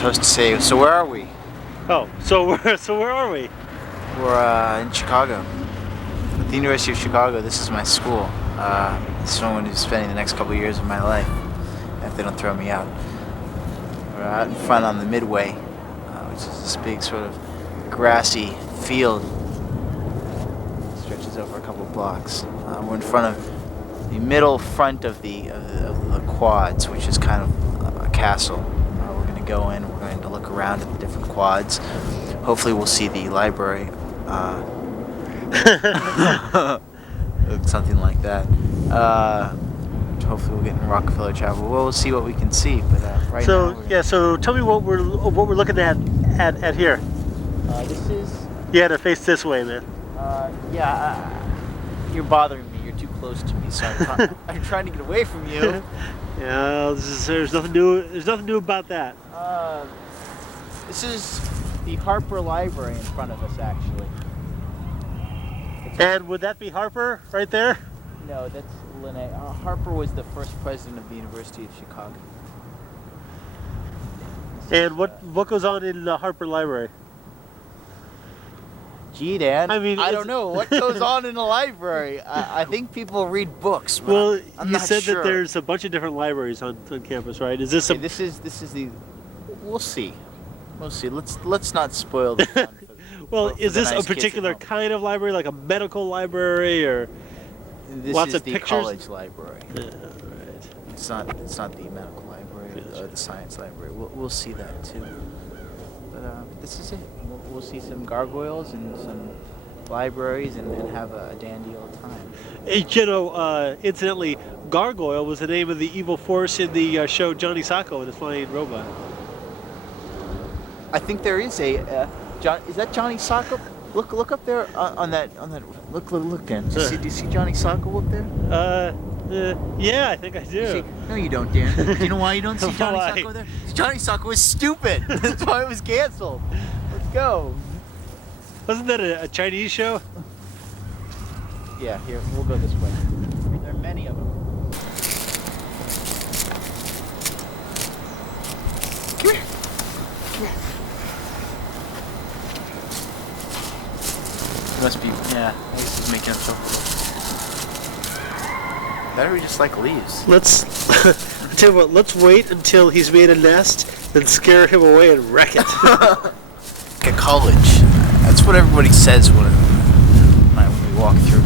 supposed to say, so where are we? Oh, so where are we? We're in Chicago. At the University of Chicago. This is my school. This is where I'm going to be spending the next couple of years of my life, if they don't throw me out. We're out in front on the Midway, which is this big sort of grassy field. Stretches over a couple of blocks. We're in front of the middle front of the quads, which is kind of a castle. We're going to go in. We're going to look around at the different quads. Hopefully, we'll see the library. Something like that. Hopefully, we'll get in Rockefeller Chapel. We'll see what we can see. But right now, so tell me what we're looking at here. This is. You had to face this way, man. You're bothering me. You're too close to me, so I'm trying to get away from you. Yeah, there's nothing new. There's nothing new about that. This is the Harper Library in front of us, actually. And would that be Harper right there? No, that's Linnaeus. Harper was the first president of the University of Chicago. And what goes on in the Harper Library? Gee, Dan, I mean, I don't know what goes on in a library. I think people read books. But well, I'm you not said sure. that there's a bunch of different libraries on campus, right? Is this Okay, this is the. We'll see. We'll see. Let's not spoil the fun. Well, is this a particular kind of library, like a medical library, or this lots is of the pictures? college library. Right. It's not the medical library or the science library. We'll see that too. But this is it. We'll see some gargoyles and some libraries and have a dandy old time. You know, incidentally, Gargoyle was the name of the evil force in the show Johnny Sacco and the Flying Robot. I think there is a John. Is that Johnny Sacco? Look up there on that. Look, Dan. Do you see Johnny Sacco up there? Yeah, I think I do. No, you don't, Dan. Do you know why you don't see Johnny Sacco there? Johnny Sacco was stupid. That's why it was canceled. Let's go. Wasn't that a Chinese show? Yeah, here, we'll go this way. There are many of them. Come here. Come here. Must be, yeah, this is making him so cool. Better we just like leaves. Let's, I tell you what, let's wait until he's made a nest, then scare him away and wreck it. Like a college. That's what everybody says when we walk through.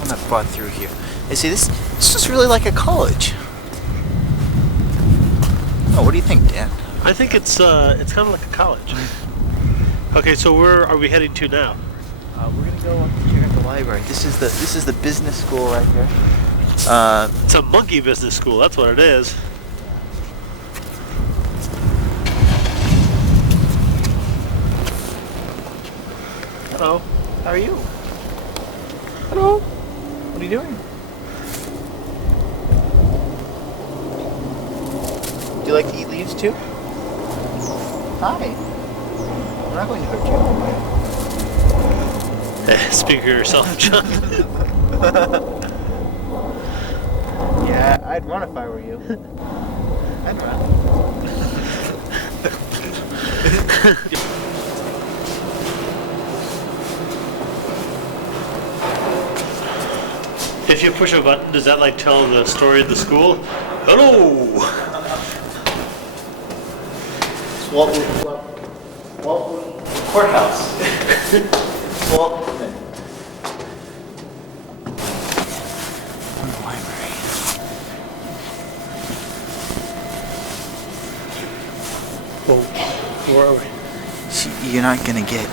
When I brought through here. They say this is really like a college. Oh, what do you think, Dan? I think it's kind of like a college. Okay, so where are we heading to now? We're gonna go up to check out the library. This is the business school right here. It's a monkey business school. That's what it is. Hello. How are you? Hello. What are you doing? Do you like to eat leaves too? Hi. We're not going to hurt you. Speak for yourself, John. Yeah, I'd run if I were you. I'd run. If you push a button, does that like tell the story of the school? Hello! Walton Courthouse. Walton. Library. Well, where are we? See, you're not gonna get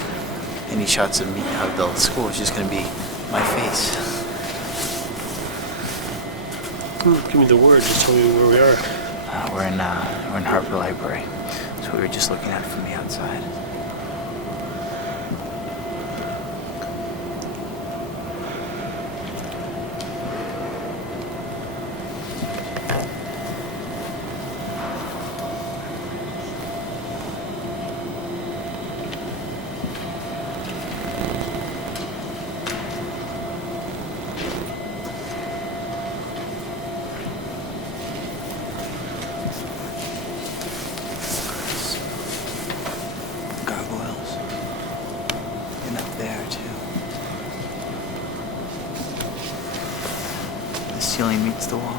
any shots of me out of the school. It's just gonna be my face. Give me the word. Just tell me where we are. We're in Harper Library, so we were just looking at it from the outside. ceiling meets the wall.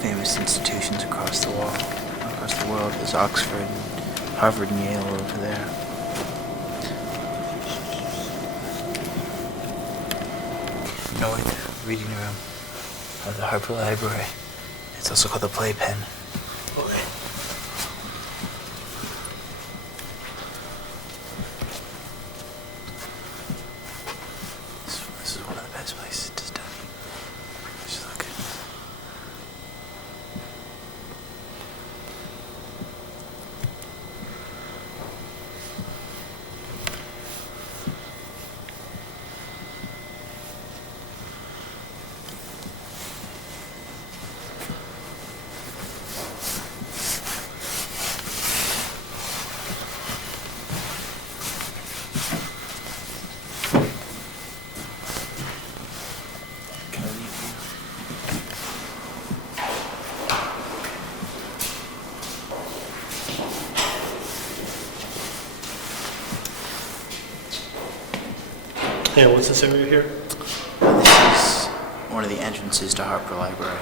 Famous institutions across the wall, across the world. There's Oxford, Harvard, and Yale over there. No, wait, reading room of the Harper Library. It's also called the Playpen. Okay. This is one of the best places to study. Just look. Can I leave you? Yeah, what's this area here? This is one of the entrances to Harper Library,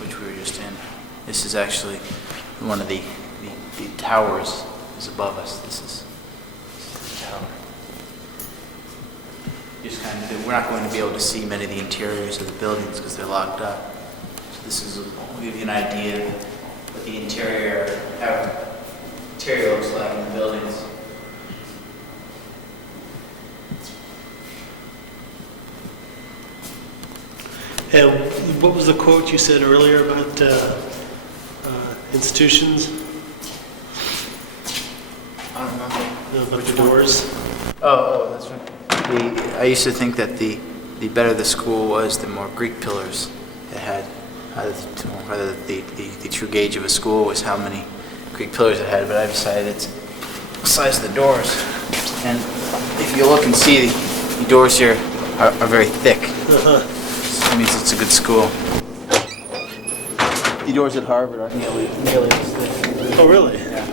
which we were just in. This is actually one of the towers is above us. This is the tower. Just kind of, we're not going to be able to see many of the interiors of the buildings because they're locked up. So this is, will give you an idea of what the interior looks like in the buildings. And what was the quote you said earlier about institutions? I don't remember. About the doors? Oh, that's right. I used to think that the better the school was, the more Greek pillars it had. Rather, the true gauge of a school was how many Greek pillars it had, but I decided it's the size of the doors. And if you look and see, the doors here are very thick. Uh-huh. That means it's a good school. The doors at Harvard aren't nearly as thick. Oh, really? Yeah.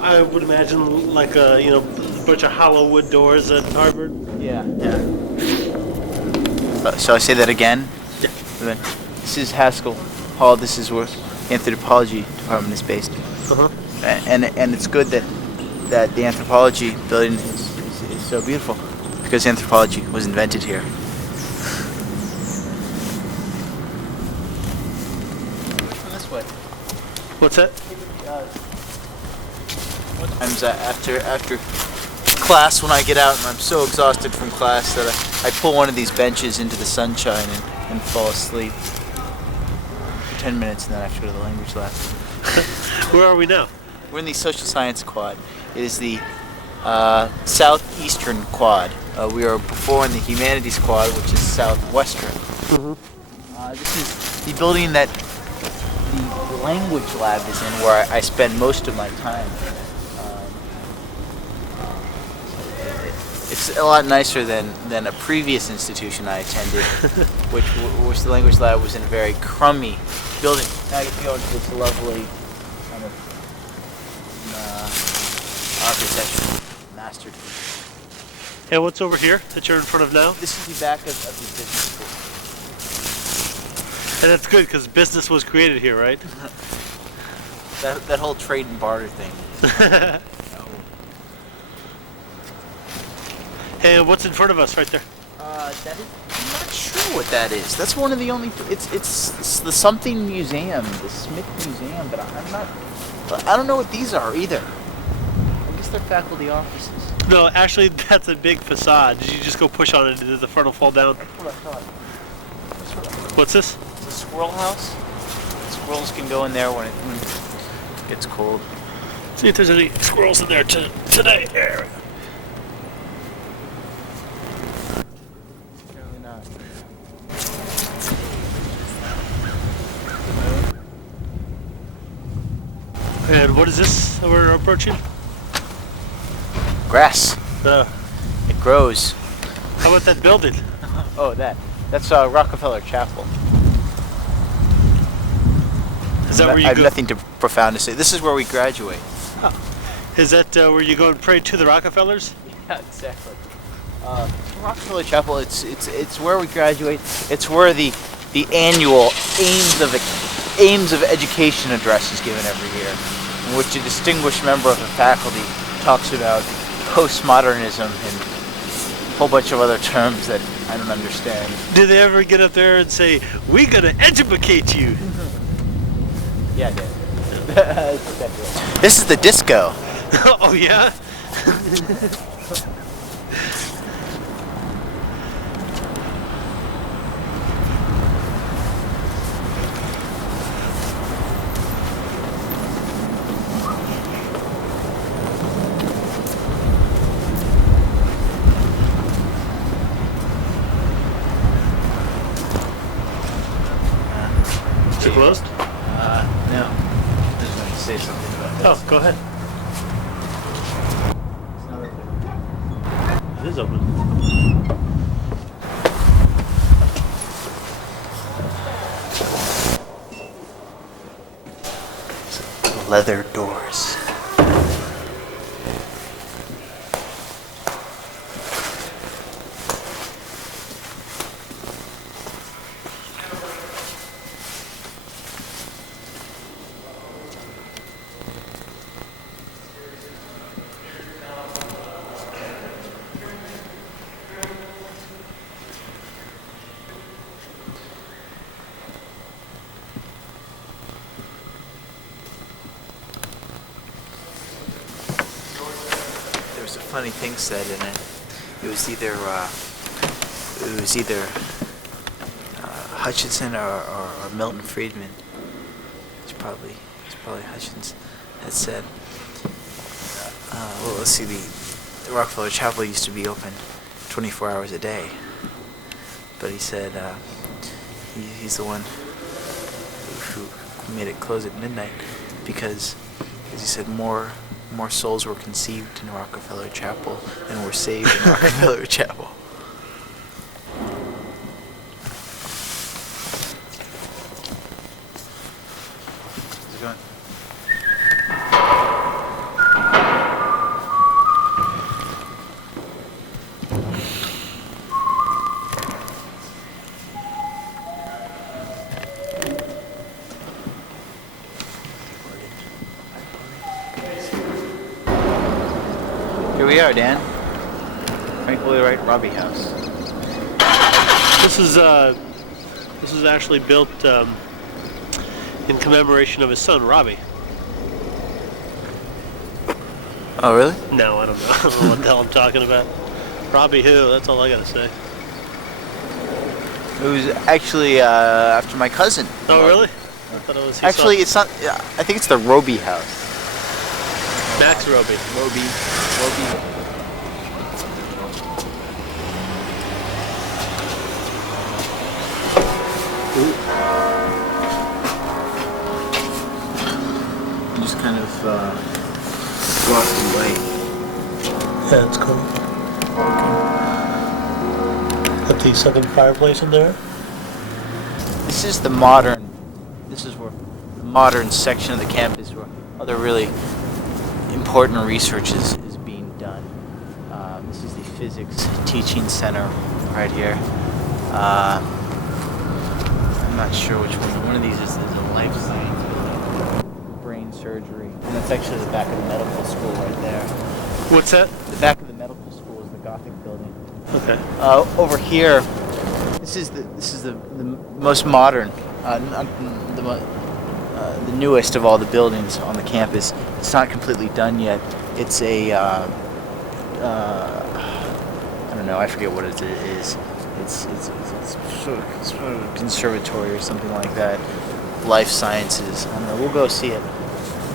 I would imagine like a bunch of hollow wood doors at Harvard. Yeah. Shall I say that again? Yeah. This is Haskell Hall. This is where the anthropology department is based. Uh-huh. And it's good that the anthropology building is so beautiful because anthropology was invented here. This way. What's that? Sometimes after class, when I get out and I'm so exhausted from class that I pull one of these benches into the sunshine and fall asleep for 10 minutes, and then I have to go to the language lab. Where are we now? We're in the social science quad. It is the southeastern quad. We are before in the humanities quad, which is southwestern. Mm-hmm. This is the building that the language lab is in, where I spend most of my time. It's a lot nicer than a previous institution I attended, which the language lab was in a very crummy building. Now you go into this lovely kind of architecture masterpiece. And what's over here that you're in front of now? This is the back of the business school. And that's good because business was created here, right? That whole trade and barter thing. And what's in front of us right there? That is, I'm not sure what that is. That's one of the only. It's the something museum, the Smith Museum, but I don't know what these are either. I guess they're faculty offices. No, actually, that's a big facade. Did you just go push on it and did the front will fall down? That's what I thought. What's this? It's a squirrel house. Squirrels can go in there when it gets cold. See if there's any squirrels in there today. There. Apparently not. And what is this that we're approaching? Grass. It grows. How about that building? Oh, that's Rockefeller Chapel. Is that where you I have go? nothing profound to say. This is where we graduate. Is that where you go and pray to the Rockefellers? Yeah, exactly. Rockefeller Chapel. It's where we graduate. It's where the annual aims of education address is given every year, in which a distinguished member of the faculty talks about postmodernism and a whole bunch of other terms that I don't understand. Do they ever get up there and say, "We're gonna educate you"? Yeah, I did. This is the disco. Oh yeah. Is it closed? No. I just wanted to say something about this. Oh, go ahead. It is open. Leather doors. There was a funny thing said in it. It was either Hutchinson or Milton Friedman. It's probably Hutchinson that said. Well, let's see. The Rockefeller Chapel used to be open 24 hours a day, but he said he's the one who made it close at midnight because, as he said, more souls were conceived in Rockefeller Chapel than were saved in Rockefeller Chapel. How's it going? Here we are, Dan. Frank Lloyd Wright Robbie House. This is actually built in commemoration of his son Robbie. Oh, really? No, I don't know. I don't know what the hell I'm talking about. Robbie who? That's all I gotta say. It was actually after my cousin. Oh, really? I thought it was his Actually, son. it's not. I think it's the Roby House. Max Roby. Roby. Just kind of glossy white. Yeah, it's cool. Got the second fireplace in there. This is the modern. This is where the modern section of the campus where other really important research is being done. This is the physics teaching center right here. I'm not sure which one. One of these is a life science building. Brain surgery. And that's actually the back of the medical school right there. What's that? The back of the medical school is the Gothic building. Okay. Over here, this is the most modern, the newest of all the buildings on the campus. It's not completely done yet. It's a I don't know. I forget what it is. It's sort of a conservatory or something like that. Life sciences. I don't know. We'll go see it.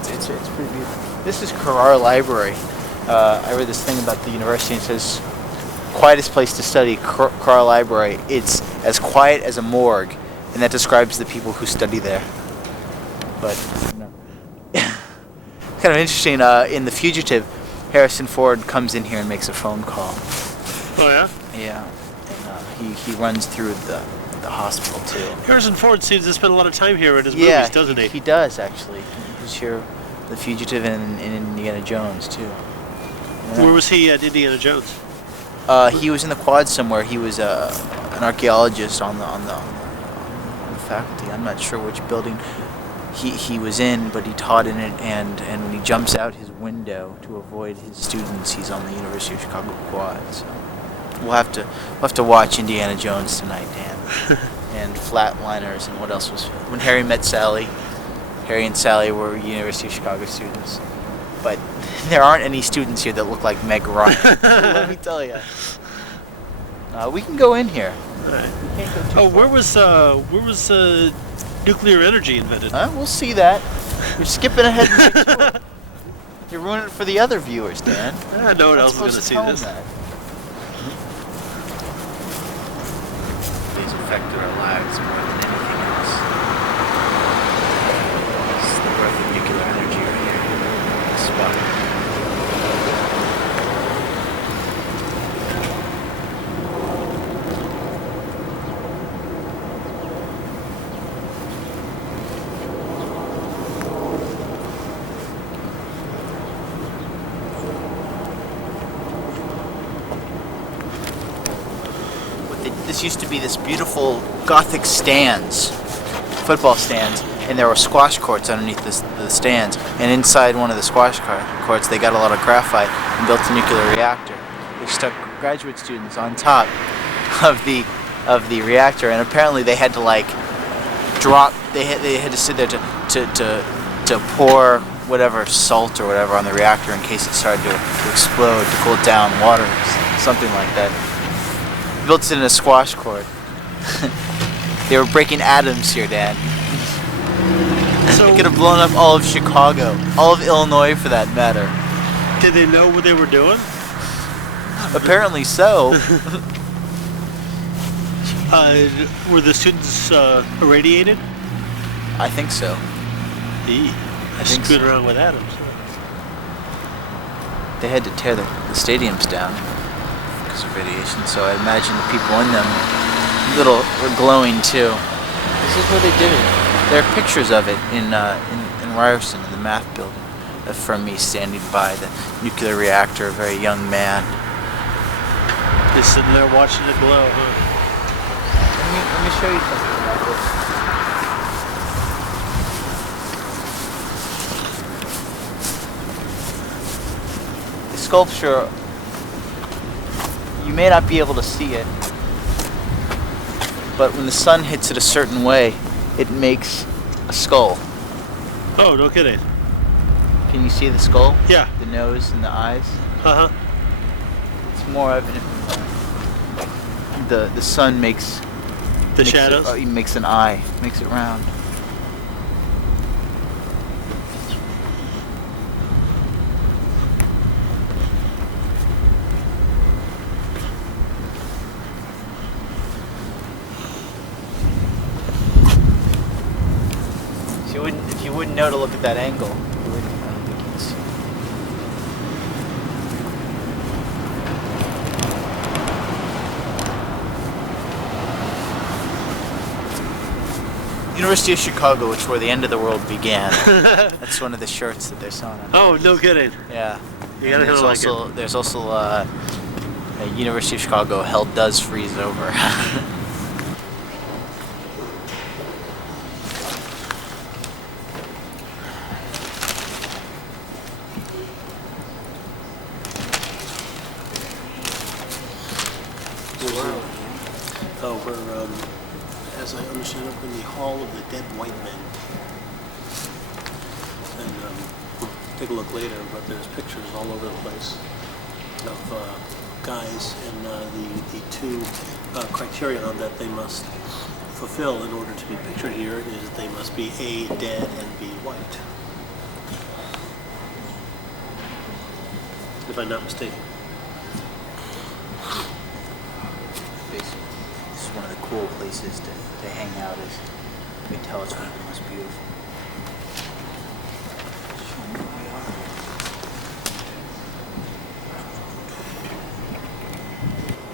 It's pretty beautiful. This is Carrara Library. I read this thing about the university and it says, quietest place to study, Carrara Library. It's as quiet as a morgue, and that describes the people who study there. But, kind of interesting, in The Fugitive, Harrison Ford comes in here and makes a phone call. Oh, yeah? Yeah, and he runs through the hospital too. Harrison Ford seems to spend a lot of time here in his movies, doesn't he? He does, actually. He was here, The Fugitive and Indiana Jones too. Yeah. Where was he at Indiana Jones? He was in the quad somewhere. He was an archaeologist on the faculty. I'm not sure which building he was in, but he taught in it. And when he jumps out his window to avoid his students, he's on the University of Chicago quad. So we'll have to watch Indiana Jones tonight, Dan, and Flatliners, and what else was When Harry Met Sally. Harry and Sally were University of Chicago students, but there aren't any students here that look like Meg Ryan. Let me tell you. We can go in here. All right. Oh, where was nuclear energy invented? We'll see that. You're skipping ahead. You're ruining it for the other viewers, Dan. No one else is going to see this. These affected our lives more than anything else. It's the birth of nuclear energy right here. This spot. This used to be this beautiful Gothic stands, football stands, and there were squash courts underneath the stands. And inside one of the squash courts, they got a lot of graphite and built a nuclear reactor, which stuck graduate students on top of the reactor. And apparently, they had to drop. They had to sit there to pour whatever salt or whatever on the reactor in case it started to explode, to cool down water, something like that. Built it in a squash court. They were breaking atoms here, Dan. So they could have blown up all of Chicago, all of Illinois for that matter. Did they know what they were doing? Apparently so. Were the students irradiated? I think so. I think screwed around with atoms. They had to tear the stadiums down because of radiation, so I imagine the people in them were glowing too. This is where they did it. There are pictures of it in Ryerson, in the math building, from me standing by the nuclear reactor, a very young man. Just sitting there watching it glow, huh? Let me show you something about this. The sculpture, you may not be able to see it, but when the sun hits it a certain way, it makes a skull. Oh, no kidding. Can you see the skull? Yeah. The nose and the eyes? Uh-huh. It's more evident when the sun makes shadows? He makes an eye, makes it round. If you wouldn't know to look at that angle, you wouldn't, I don't think you'd see. University of Chicago, which where the end of the world began. That's one of the shirts that they're selling. Oh, no kidding. Yeah. You gotta there's also a University of Chicago, hell does freeze over. Oh, we're, as I understand, up in the Hall of the Dead White Men. And we'll take a look later, but there's pictures all over the place of guys, and the two criterion that they must fulfill in order to be pictured here is they must be A, dead, and B, white. if I'm not mistaken. Basically, this is one of the cool places to hang out. Is you can tell it's one of the most beautiful.